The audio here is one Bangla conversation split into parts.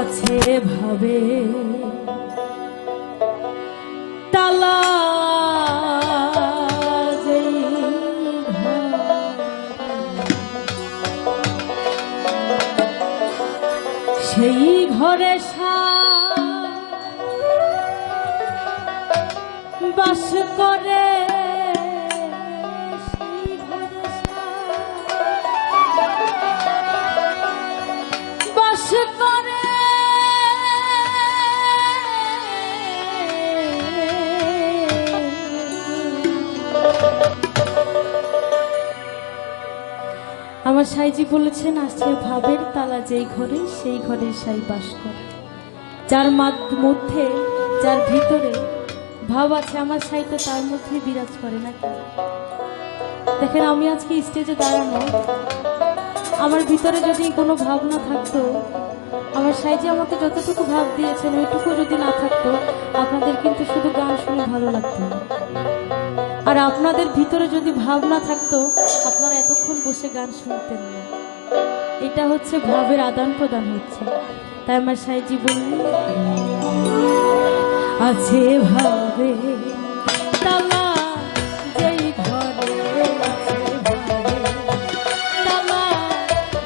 আছে ভাবে তালা যেই ঘর, সেই ঘরে বাস করে, সেই ঘরে বাস করে। আমার সাইজি বলেছেন আছে ভাবের তালা যেই ঘরে, সেই ঘরে সাই বাস করে। যার মধ্যে, যার ভিতরে ভাব আছে, আমার সাই তো তার মধ্যে বিরাজ করে নাকি। দেখেন আমি আজকে স্টেজে দাঁড়ানো, আমার ভিতরে যদি কোনো ভাব না থাকতো, আমার সাইজি আমাকে যতটুকু ভাব দিয়েছেন ওইটুকু যদি না থাকতো, আপনাদের কিন্তু শুধু গান শুনে ভালো লাগতো না। আর আপনাদের ভিতরে যদি ভাব না থাকতো, আপনারা এতক্ষণ বসে গান শুনতেন না। এটা হচ্ছে ভাবের আদান প্রদান হচ্ছে। তাই আমার সাইজি বললেন আছে ভাবে তালা যেই ঘরে, আছে ভাবে তালা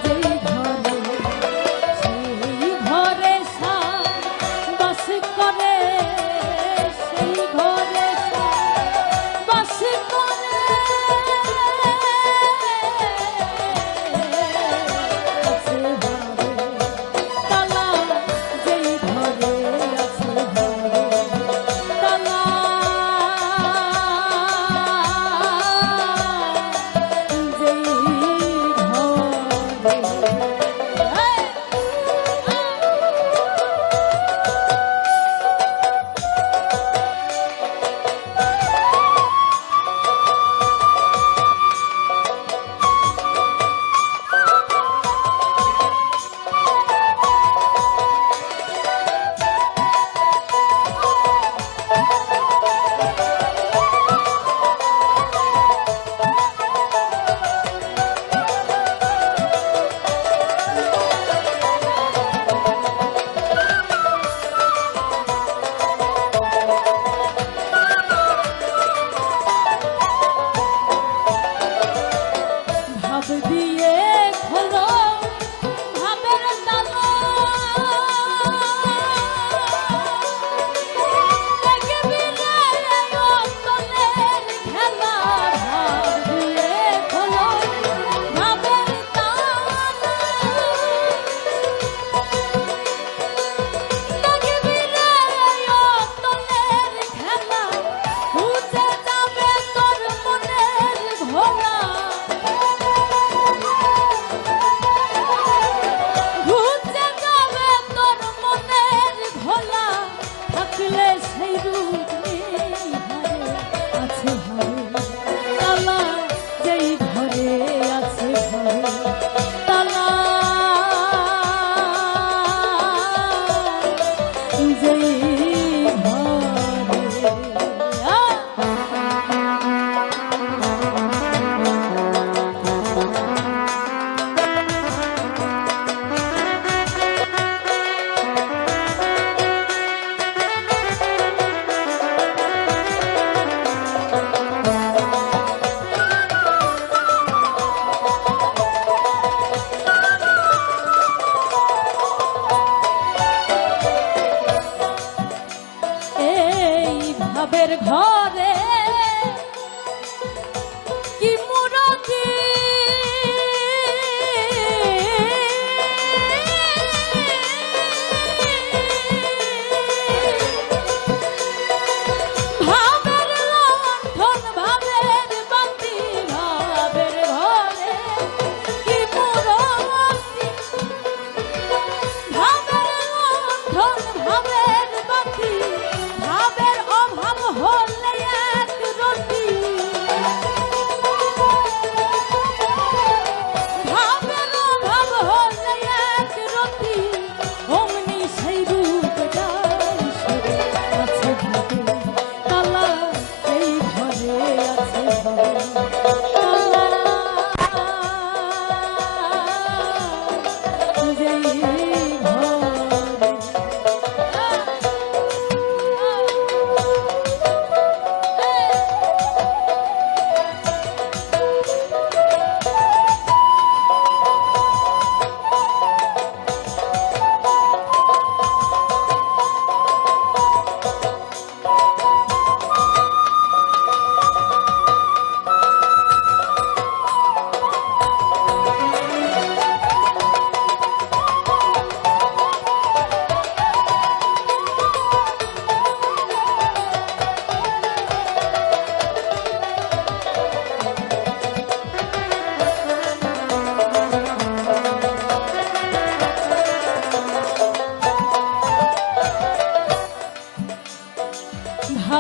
যেই ঘরে, সেই ঘরে বাস করে, সেই ঘরে বাস করে। আছে ভাবে তালা যেই ঘরে, আছে ভাবে তালা ভাবের ঘরে কি মুরাদি ভাবের লণ্ঠন, ভাবের বাতি, ভাবের ঘরে কি মুরাদি, ভাবের লণ্ঠন, ভাবের বাতি, ভাবের অভাব হলে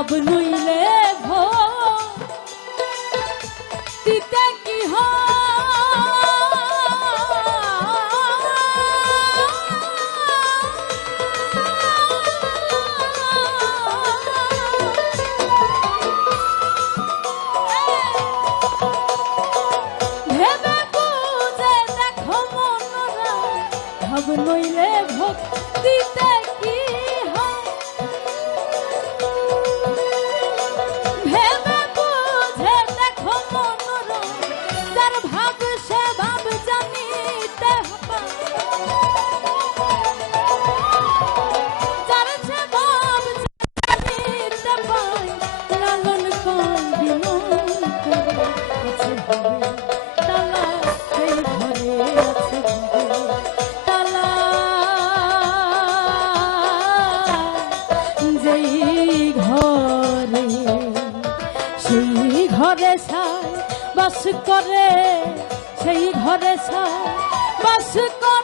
ভাব নইলে দিতে কি ভেবে বুঝে দেখো মনরা ভাব নইলে ভক্তিতে কি ভেবে বুঝে দেখো মনরা যার ভাব সে ভাব জানিতে হবে যার সে ভাব জানিতে পাই লালন কোন বিনয় করে আছে হবে তালা সেই ঘরে আছে হবে তালা যেই ঘরে সেই ঘরে ছাই বাস করে সেই ঘরে ছাই বাস করে